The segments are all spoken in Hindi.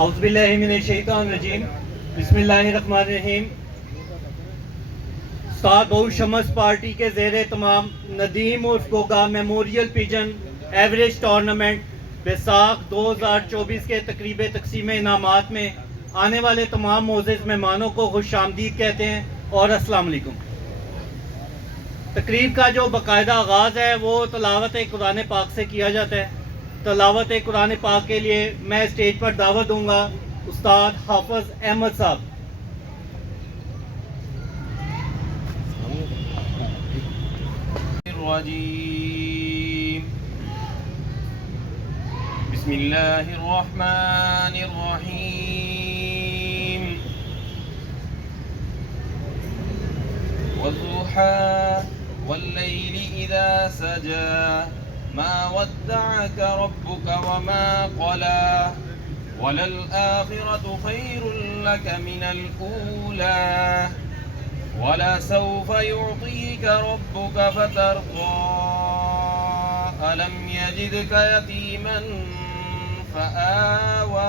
औज़ुबिल्लाहिमिनश्शैतानिर्रजीम बिस्मिल्लाहिर्रहमानिर्रहीम। उस्ताद बहु शम्स पार्टी के ज़ेरे तमाम नदीम उर्फ Goga memorial pigeon average tournament Baisakh 2024 के तकरीब तकसीम इनामात में आने वाले तमाम मोअज़्ज़ज़ मेहमानों को खुशामदीद कहते हैं और अस्सलाम वालेकुम। तकरीब का जो बाकायदा आगाज़ है वो तलावत कुरान पाक से किया जाता है। तलावत कुरान पाक के लिए मैं स्टेज पर दावत दूंगा उस्ताद हाफिज अहमद साहब। बिस्मिल्लाहिर्रहमानिर्रहीम। वज़ुहा वल्लैलि इज़ा सजा मा वद्दअक रब्बुक वमा क़ला वलल आखिरतु खैरुल लक मिनल ऊला वलसौफ युअतीक रब्बुक फतरदा अलम यजिदक यतीमन फआवा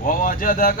ववजदक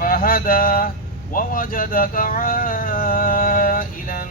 फहदा ववजदक आइलन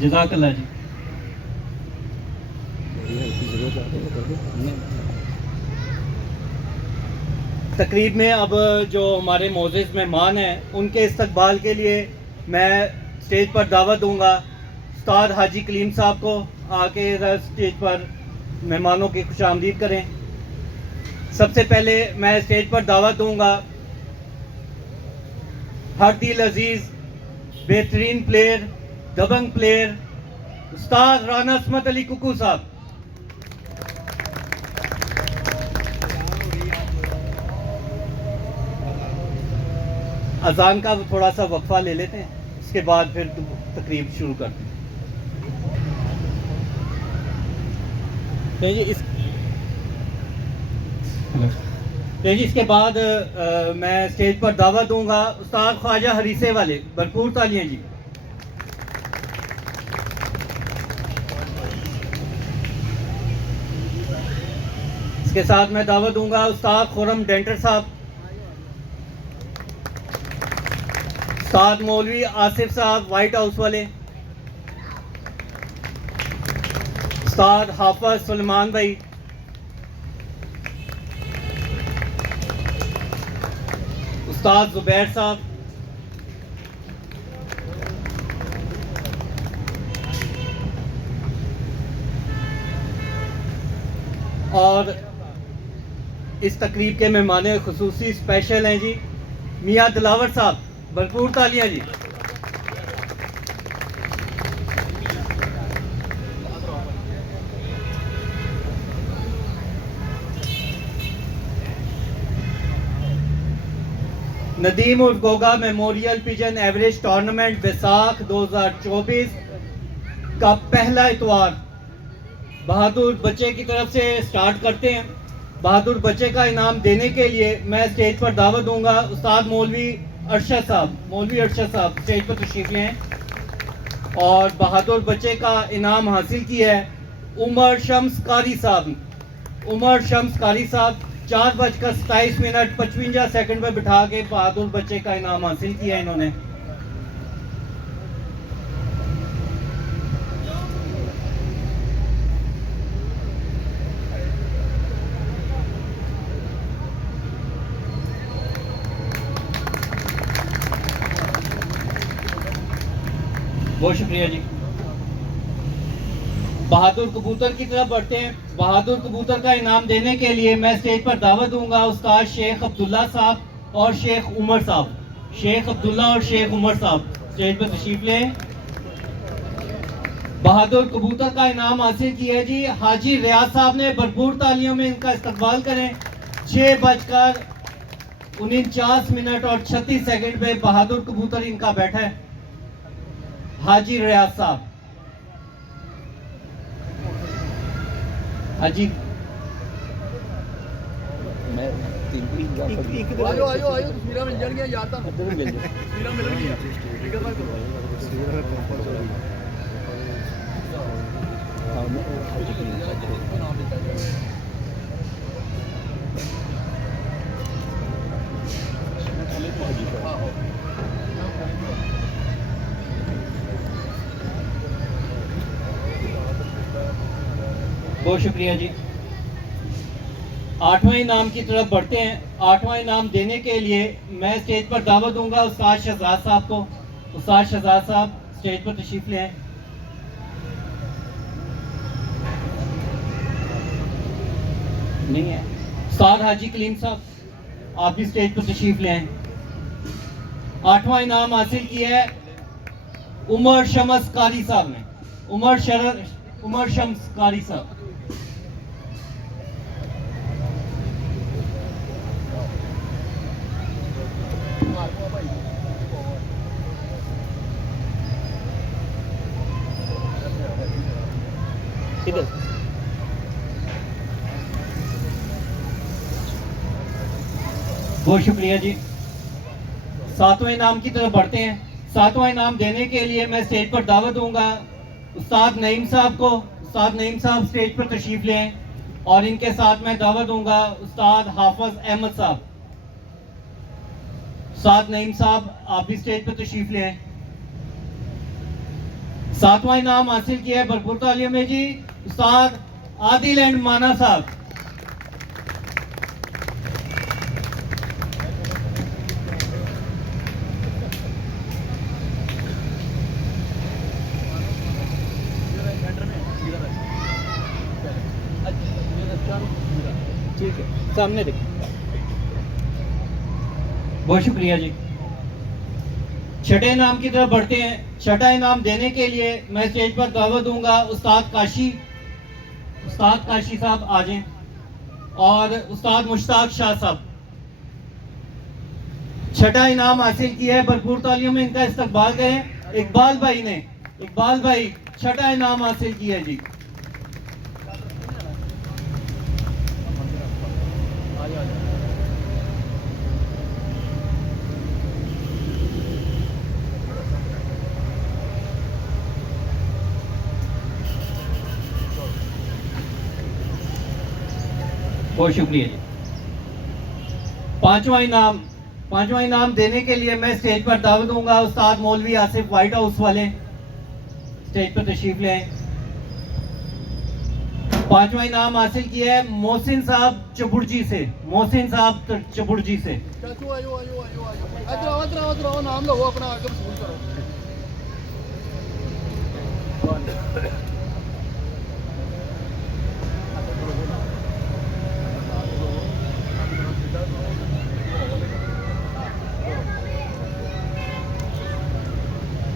जज़ाकल्लाह जी। तकरीब में अब जो हमारे मोअज़्ज़ज़ मेहमान हैं उनके इस्तकबाल के लिए मैं स्टेज पर दावत दूंगा उस्ताद हाजी कलीम साहब को आके स्टेज पर मेहमानों की खुशामदीद करें। सबसे पहले मैं स्टेज पर दावत दूंगा हर दिल अजीज़ बेहतरीन प्लेयर दबंग प्लेयर उस्ताद राना अस्मत अली कुकू साहब। अजान का थोड़ा सा वक्फा ले लेते हैं, उसके बाद फिर तकरीब शुरू करते हैं। इसके बाद मैं स्टेज पर दावत दूंगा उस्ताद ख्वाजा हरीसे वाले। भरपूर तालियां जी। इसके साथ मैं दावत दूंगा उस्ताद खुरम डेंटर साहब, उस्ताद मौलवी आसिफ साहब वाइट हाउस वाले, उस्ताद हाफिज सुलेमान भाई, उस्ताद जुबैर साहब, और इस तकरीब के मेहमान खुसूसी स्पेशल हैं जी मियाँ दिलावर साहब। भरपूर तालियां जी। नदीम उर्फ Goga memorial pigeon average tournament Baisakh 2024 का पहला इतवार बहादुर बच्चे की तरफ से स्टार्ट करते हैं। बहादुर बच्चे का इनाम देने के लिए मैं स्टेज पर दावत दूंगा उस्ताद मौलवी अरशद साहब। मौलवी अरशद साहब स्टेज पर तशरीफ लें। और बहादुर बच्चे का इनाम हासिल किया है उमर शम्स कारी साहब। उमर शम्स कारी साहब 4:27:55 में बिठा के बहादुर बच्चे का इनाम हासिल किया है इन्होंने। बहुत शुक्रिया जी। बहादुर कबूतर की तरफ बढ़ते हैं। बहादुर कबूतर का इनाम देने के लिए मैं स्टेज पर दावत दूंगा उस्ताद शेख अब्दुल्ला साहब और शेख उमर साहब। शेख अब्दुल्ला और शेख उमर साहब स्टेज पर तशरीफ लें। बहादुर कबूतर का इनाम हासिल किया है जी हाजी रियाज साहब ने। भरपूर तालियों में इनका इस्तकबाल करें। 6:49 और 36 सेकंड पे बहादुर कबूतर इनका बैठा है। हाजी रियाज साहब। हाजी आयो आयो आयो तस्वीरां मिल जाएंगी यार तुहानू तस्वीरां मिलणगियां फिकर ना करो बहुत शुक्रिया जी। 8वां इनाम की तरफ बढ़ते हैं। 8वां इनाम देने के लिए मैं स्टेज पर दावत दूंगा उस्ताद शहजाद साहब को। उस्ताद शहजाद साहब स्टेज पर तशरीफ ले आए। नहीं है उस्ताद हाजी कलीम साहब, आप भी स्टेज पर तशरीफ ले आए। 8वां इनाम हासिल किया है उमर शम्स कारी साहब ने। उमर शम्स कारी साहब। बहुत शुक्रिया जी। 7वें इनाम की तरफ बढ़ते हैं। 7वां इनाम देने के लिए मैं स्टेज पर दावत दूंगा उस्ताद नईम साहब को। उस्ताद नईम साहब स्टेज पर तशरीफ ले आए और इनके साथ मैं दावत दूंगा उस्ताद हाफिज अहमद साहब। उस्ताद नईम साहब आप भी स्टेज पर तशरीफ ले आए। 7वां इनाम हासिल किया है भरपूर तालियों में जी उस्ताद आदिल एंड माना साहब। ठीक है सामने देख। बहुत शुक्रिया जी। छठे इनाम की तरफ बढ़ते हैं। छठा इनाम देने के लिए मैं स्टेज पर दावत दूंगा उस्ताद काशी साहब आ जाएं और उस्ताद मुश्ताक शाह साहब। छठा इनाम हासिल किया है, भरपूर तालियों में इनका इस्तकबाल करें। इकबाल भाई छठा इनाम हासिल किया है जी। बहुत शुक्रिया जी। पांचवा इनाम देने के लिए मैं स्टेज पर दावत दूंगा उस्ताद मौलवी आसिफ व्हाइट हाउस वाले। स्टेज पर तशरीफ ले आए। 5वां इनाम हासिल किया है मोहसिन साहब चबुर्जी से। चाचू आयो आयो आयो आयो इधर आओ नाम लो अपना आगे वसूल करो।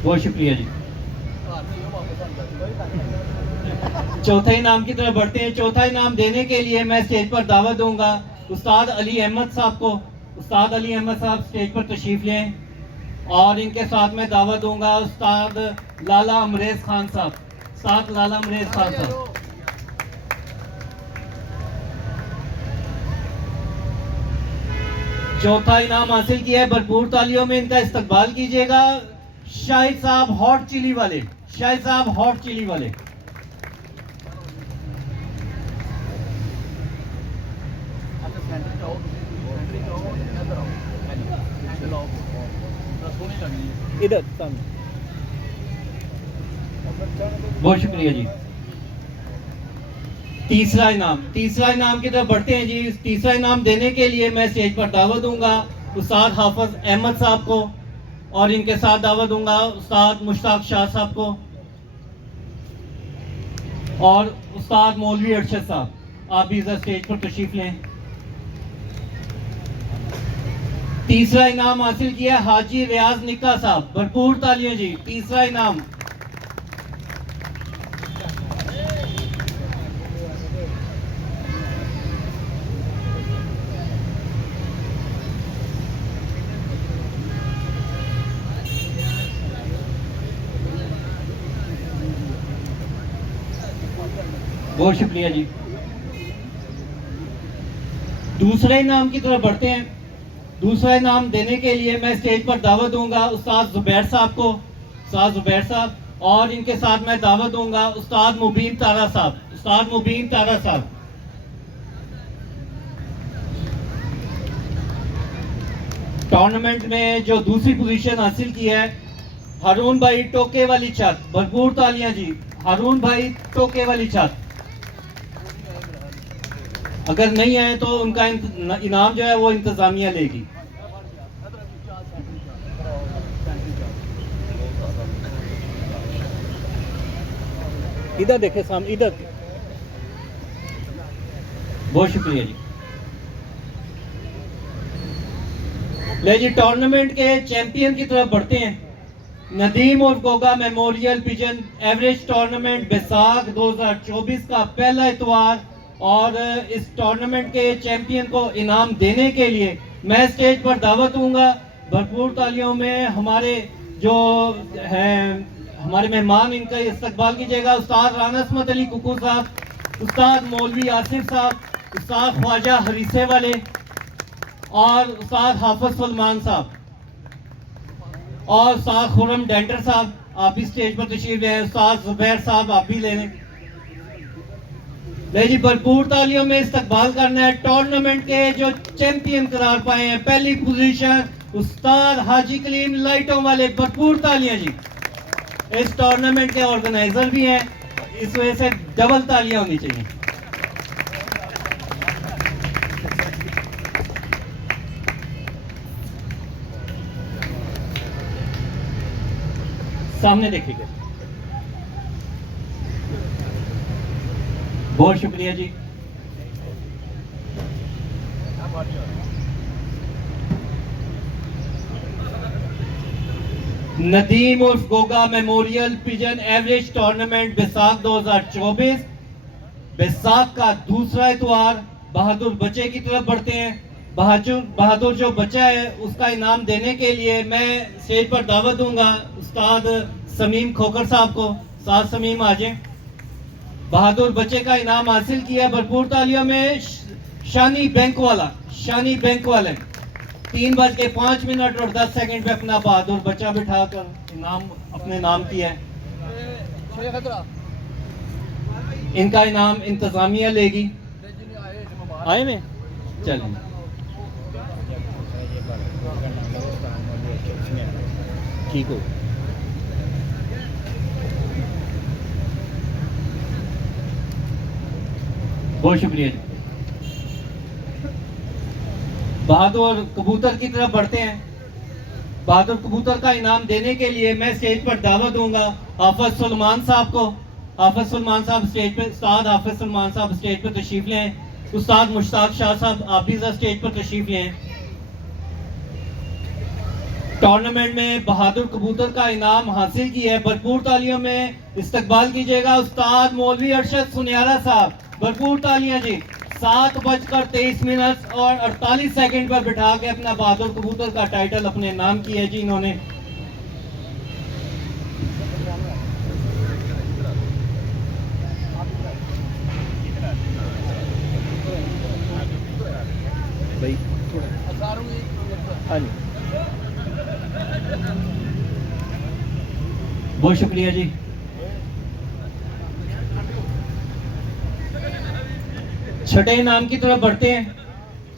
बहुत शुक्रिया जी। चौथा इनाम की तरफ बढ़ते हैं। चौथा इनाम देने के लिए मैं स्टेज पर दावत दूंगा उस्ताद अली अहमद साहब को। उस्ताद अली अहमद साहब स्टेज पर तशरीफ लें और इनके साथ मैं दावत दूंगा उस्ताद लाला अमरेज खान साहब। चौथा इनाम हासिल किया है, भरपूर तालियों में इनका इस्तकबाल कीजिएगा शाहिद साहब हॉट चिली वाले। इधर सामने। बहुत शुक्रिया जी। तीसरा इनाम की तरफ बढ़ते हैं जी। तीसरा इनाम देने के लिए मैं स्टेज पर दावत दूंगा उस्ताद हाफिज अहमद साहब को और इनके साथ दावत दूंगा उस्ताद मुश्ताक शाह साहब को और उस्ताद मौलवी अरशद साहब। आप भी इधर स्टेज पर तशरीफ लें। तीसरा इनाम हासिल किया हाजी रियाज निक्का साहब। भरपूर तालियां जी। तीसरा इनाम। बहुत शुक्रिया जी। दूसरे इनाम की तरफ बढ़ते हैं। दूसरा इनाम देने के लिए मैं स्टेज पर दावत दूंगा उस्ताद जुबैर साहब को, उस्ताद जुबैर साहब, और इनके साथ मैं दावत दूंगा उस्ताद मुबीन तारा साहब, उस्ताद मुबीन तारा साहब। टूर्नामेंट में जो दूसरी पोजीशन हासिल की है हारून भाई टोके वाली छत, भरपूर तालियां जी। हारून भाई टोके वाली छत, अगर नहीं आए तो उनका इनाम जो है वो इंतजामिया लेगी। इधर देखे सामने, इधर। बहुत शुक्रिया जी। ले जी, टूर्नामेंट के चैंपियन की तरफ बढ़ते हैं। नदीम और Goga memorial pigeon average tournament Baisakh 2024 का पहला इतवार, और इस टूर्नामेंट के चैंपियन को इनाम देने के लिए मैं स्टेज पर दावत दूंगा। भरपूर तालियों में हमारे जो हैं हमारे मेहमान, इनका इस्तकबाल कीजिएगा। उस्ताद राना असमत अली कुकू साहब, उस्ताद मौलवी आसिफ साहब, उस्ताद ख्वाजा हरीसे वाले, और उस्ताद हाफिज सलमान साहब, और उस्ताद खुरम डेंटर साहब, आप भी स्टेज पर तशरीफ ले आए। उस्ताद जुबैर साहब आप भी ले लें। ले जी, भरपूर तालियों में इस्तकबाल करना है टूर्नामेंट के जो चैंपियन करार पाए हैं। पहली पोजीशन उस्ताद हाजी कलीम लाइटों वाले, भरपूर तालियां जी। इस टूर्नामेंट के ऑर्गेनाइजर भी हैं, इस वजह से डबल तालियां होनी चाहिए। सामने देखिएगा। बहुत शुक्रिया जी। नदीम उर्फ Goga memorial pigeon average tournament Baisakh 2024, Baisakh का दूसरा इतवार। बहादुर बच्चे की तरफ बढ़ते हैं। बहादुर जो बच्चा है उसका इनाम देने के लिए मैं स्टेज पर दावत दूंगा उस्ताद समीम खोकर साहब को। उस्ताद समीम आ जाएं। बहादुर बच्चे का इनाम हासिल किया भरपूर तालियों में शानी बैंक वाला, शानी बैंक वाले 3:05 और 10 सेकंड पे अपना बहादुर बच्चा बिठाकर इनाम अपने नाम किया है। इनका इनाम इंतजामिया लेगी। आए में चलिए, ठीक हो। बहुत शुक्रिया जी। बहादुर कबूतर की तरफ बढ़ते हैं। बहादुर कबूतर का इनाम देने के लिए मैं स्टेज पर दावत दूंगा हाफिज सलमान साहब को। हाफिज सलमान साहब स्टेज पे, उस्ताद हाफिज सलमान साहब स्टेज पर तशरीफ लें। उस्ताद मुश्ताक शाह साहब आप भी स्टेज पर तशरीफ लें। टूर्नामेंट में बहादुर कबूतर का इनाम हासिल किया है, भरपूर तालियों में इस्तकबाल कीजिएगा उस्ताद मौलवी अरशद सुनियारा साहब। भरपूर तालियां जी। 7:23 और 48 सेकंड पर बिठा के अपना बहादुर कबूतर का टाइटल अपने नाम किया है जी इन्होंने। भाई हाँ जी, बहुत शुक्रिया जी। छठे इनाम की तरफ बढ़ते हैं।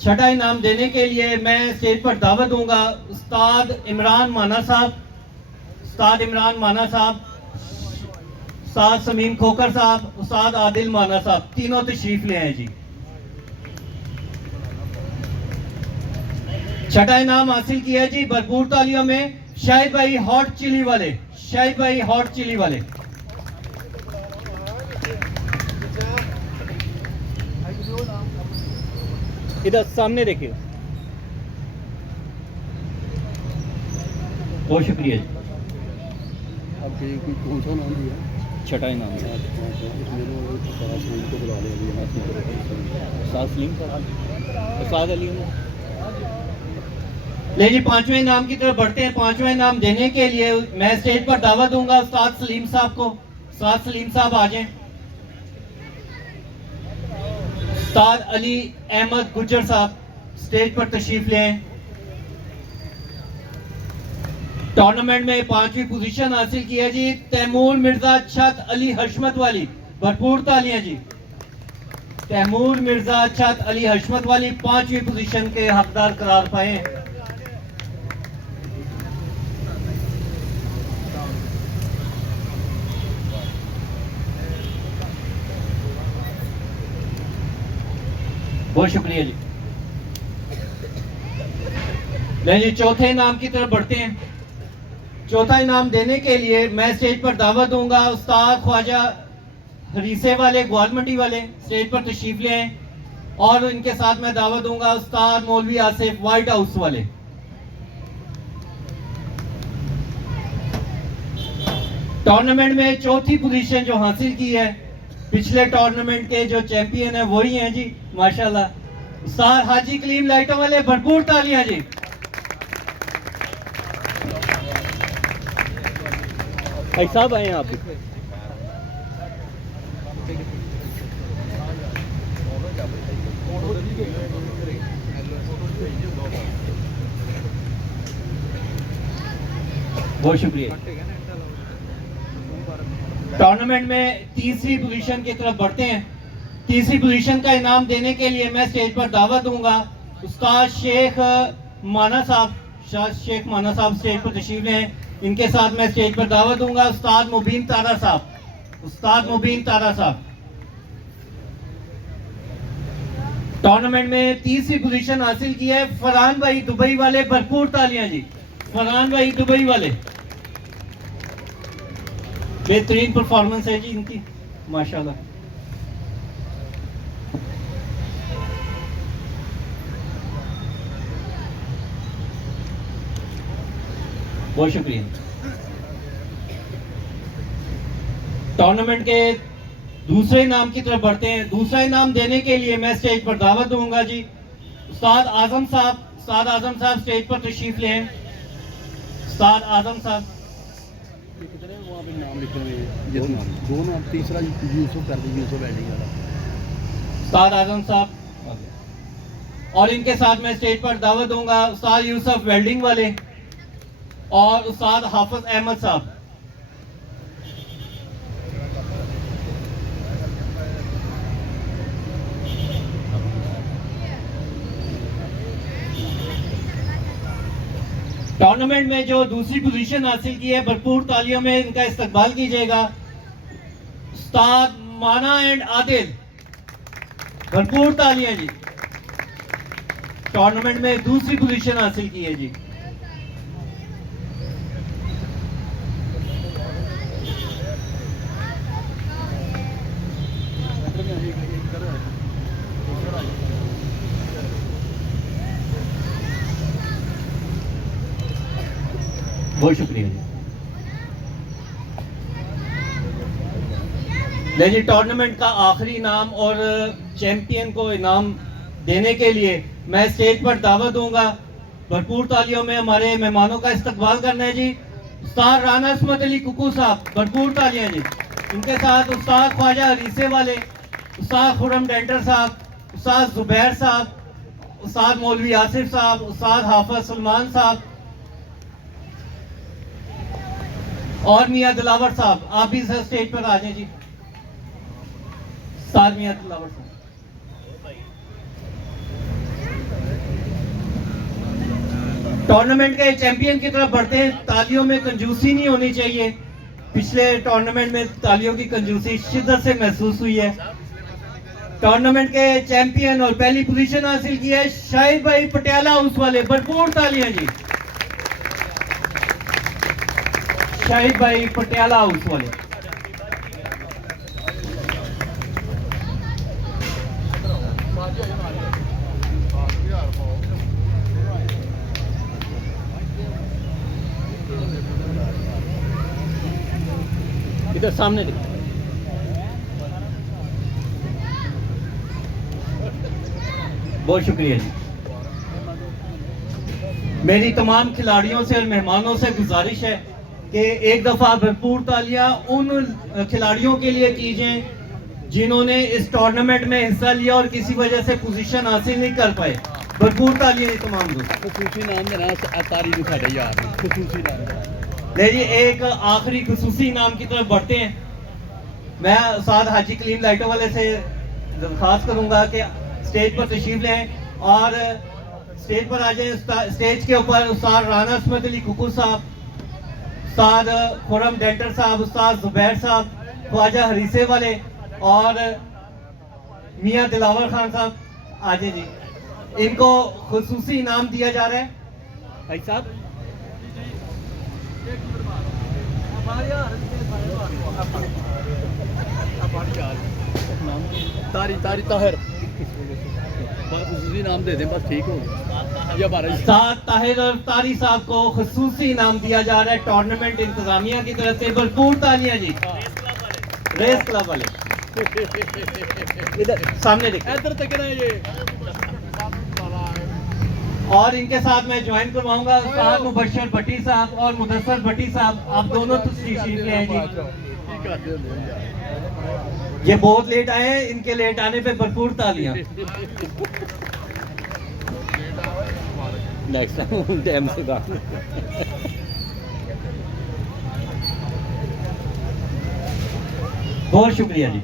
छठा इनाम देने के लिए मैं स्टेज पर दावत दूंगा उस्ताद इमरान माना साहब, उस्ताद इमरान माना साहब, उस्ताद समीम खोकर साहब, उस्ताद आदिल माना साहब, तीनों तशरीफ ले आए जी। छठा इनाम हासिल किया है जी भरपूर तालियों में शाहिद भाई हॉट चिली वाले, शाहिद भाई हॉट चिली वाले। इधर सामने देखिए। बहुत शुक्रिया जी। आपके कोई कौन सा नाम दिया? छठा इनाम उस्ताद अली। ले जी, पांचवें इनाम की तरफ बढ़ते हैं। पांचवें इनाम देने के लिए मैं स्टेज पर दावत दूंगा उस्ताद सलीम साहब को। उस्ताद सलीम साहब आ जाएं। उस्ताद अली अहमद गुज्जर साहब स्टेज पर तशरीफ ले आए। टूर्नामेंट में 5वीं पोजीशन हासिल की है जी तैमूर मिर्जा छत अली हशमत वाली, भरपूर तालियां जी। तैमूर मिर्जा छत अली हशमत वाली 5वीं पोजीशन के हकदार करार पाए हैं। बहुत शुक्रिया जी। ले जी चौथे इनाम की तरफ बढ़ते हैं। चौथा इनाम देने के लिए मैं स्टेज पर दावत दूंगा उस्ताद ख्वाजा हरीसे वाले ग्वालमंडी वाले स्टेज पर तशरीफ ले आए, और इनके साथ मैं दावत दूंगा उस्ताद मौलवी आसिफ व्हाइट हाउस वाले। टूर्नामेंट में चौथी पोजीशन जो हासिल की है, पिछले टूर्नामेंट के जो चैंपियन है वही हैं जी माशाल्लाह, उस्ताद हाजी कलीम लाइटों वाले, भरपूर तालियां जी। भाई साहब आए हैं आप भी। बहुत शुक्रिया। टूर्नामेंट में तीसरी पोजीशन की तरफ बढ़ते हैं। तीसरी पोजीशन का इनाम देने के लिए मैं स्टेज पर दावत दूंगा उस्ताद शेख माना साहब। शेख माना साहब स्टेज पर तशरीफ लें, इनके साथ मैं स्टेज पर दावत दूंगा उस्ताद मुबीन तारा साहब। उस्ताद मुबीन तारा साहब टूर्नामेंट में तीसरी पोजीशन हासिल की है फरहान भाई दुबई वाले, भरपूर तालियां जी। फरहान भाई दुबई वाले, बेहतरीन परफॉर्मेंस है जी इनकी माशाल्लाह। बहुत शुक्रिया। टूर्नामेंट के दूसरे इनाम की तरफ बढ़ते हैं। दूसरा इनाम देने के लिए मैं स्टेज पर दावत दूंगा जी उस्ताद आजम साहब। उस्ताद आजम साहब स्टेज पर तशरीफ ले हैं। उस्ताद आजम साहब वहाँ पे नाम लिखे हुए हैं, दो नाम, तीसरा यूसुफ कर दी, यूसुफ वेल्डिंग वाला। उस्ताद आजम साहब, और इनके साथ मैं स्टेज पर दावत दूंगा उस्ताद यूसुफ वेल्डिंग वाले और उस्ताद हाफिज अहमद साहब। टूर्नामेंट में जो दूसरी पोजीशन हासिल की है, भरपूर तालियों में इनका इस्तकबाल कीजिएगा उस्ताद माना एंड आदिल, भरपूर तालियां जी। टूर्नामेंट में दूसरी पोजीशन हासिल की है जी। बहुत शुक्रिया जी। ले जी टूर्नामेंट का आखिरी इनाम और चैंपियन को इनाम देने के लिए मैं स्टेज पर दावत दूंगा, भरपूर तालियों में हमारे मेहमानों का इस्तकबाल करना है जी उस्ताद राना अस्मत अली कुकू साहब, भरपूर तालियां जी। इनके साथ उस्ताद ख्वाजा हरीसे वाले, उस्ताद खुरम डेंटर साहब, उस्ताद जुबैर साहब, उस्ताद मौलवी आसिफ साहब, उस्ताद हाफिज सलमान साहब और मियां दिलावर साहब। आप भी सर स्टेज पर आ जाए जी। उस्ताद मियां दिलावर साहब। टूर्नामेंट के चैंपियन की तरफ बढ़ते हैं। तालियों में कंजूसी नहीं होनी चाहिए। पिछले टूर्नामेंट में तालियों की कंजूसी शिद्दत से महसूस हुई है। टूर्नामेंट के चैंपियन और पहली पोजीशन हासिल की है शाहिद भाई पटियाला हाउस वाले, भरपूर तालियां जी। शाहिद भाई पटियाला हाउस वाले। इधर सामने देखो। बहुत शुक्रिया जी। मेरी तमाम खिलाड़ियों से और मेहमानों से गुजारिश है कि एक दफा भरपूर तालियां उन खिलाड़ियों के लिए कीजिए जिन्होंने इस टूर्नामेंट में हिस्सा लिया और किसी वजह से पोजीशन हासिल नहीं कर पाए। भरपूर तालियां तमाम दोस्त। खसूसी नाम देना तारी ਨੂੰ ਸਾਡੇ ਯਾਰ ਨੂੰ ਖਸੂਸੀ ਨਾਮ। ले जी एक आखिरी खसूसी नाम की तरफ बढ़ते हैं। मैं उस्ताद हाजी कलीम लाइटों वाले से दरख्वास्त करूंगा कि स्टेज पर तशरीफ लें और स्टेज पर आ जाए। स्टेज के ऊपर उस्ताद राना अस्मत अली कुकू साहब, उस्ताद खुरम डेंटर साहब, उस्ताद जुबैर साहब, ख्वाजा हरीसे वाले और मियां दिलावर खान साहब आ जाए जी। इनको खुसूसी इनाम दिया जा रहा है। भाई साहब तारी तारी ताहिर बस खसूसी नाम दे दें बस ठीक हो गया। या बारह उस्ताद ताहिर और तारी साहब को खुसूसी इनाम दिया जा रहा है टूर्नामेंट इंतजामिया की तरफ से। भरपूर तालियां जी। रेस क्लब वाले इधर सामने देखिए। इधर तक ना ये और इनके साथ मैं ज्वाइन करवाऊंगा उस्ताद मुबशर भट्टी साहब और मुदस्सर भट्टी साहब। आप दोनों तशरीफ ले आए जी। ये बहुत लेट आए हैं, इनके लेट आने पे भरपूर तालियां। नेक्स्ट टाइम से बहुत शुक्रिया जी।